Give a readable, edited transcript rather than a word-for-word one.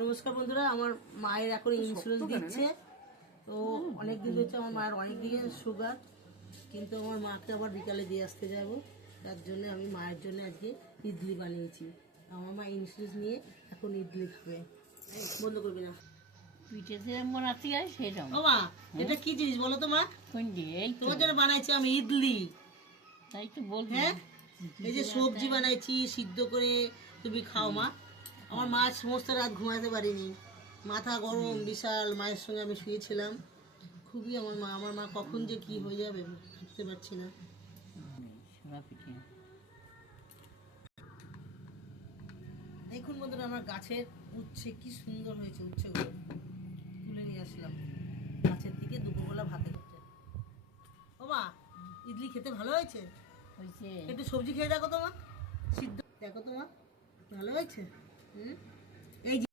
নমস্কার বন্ধুরা, আমার মায়ের এখন ইন্স্যুরেন্স দিচ্ছে। তো অনেকদিন হচ্ছে আমার মায়ের অনেক দিকে সুগার, কিন্তু আমার মাকে আবার বিকালে দিয়ে আসতে যাবো। তার জন্য আমি মায়ের জন্য আজকে ইডলি বানিয়েছি। আমার মা ইন্স্যুরেন্স নিয়ে এখন ইডলি খাবে। বন্ধ করবি না। পিঠে যেরকম বানাতে হয় সেরকম। ও মা, এটা কি জিনিস বলো তো মা? কোনটি? এই তো, তোমার জন্য বানাইছি আমি ইডলি। তাই তো বলবো। হ্যাঁ, এই যে সবজি বানাইছি সিদ্ধ করে, তুমি খাও মা। আমার মা সমস্ত রাত ঘুমাতে পারিনি, মাথা গরম বিশাল। মায়ের সঙ্গে আমি শুয়েছিলাম খুবই। আমার মা কখন যে কি হয়ে যাবে বুঝতে পারছি না। সারা পিঠে দেখুন বন্ধুরা, আমার গাছের উচ্ছে কি সুন্দর হয়েছে। উচ্ছেগুলো তুলে নিয়ে আসলাম গাছের থেকে, দুপুরবেলা ভাতে খেতে। ও মা, ইডলি খেতে ভালো হয়েছে? হয়েছে। একটু সবজি খেয়ে দেখো তো মা, সিদ্ধ দেখো তো মা, ভালো হয়েছে। হুম, এই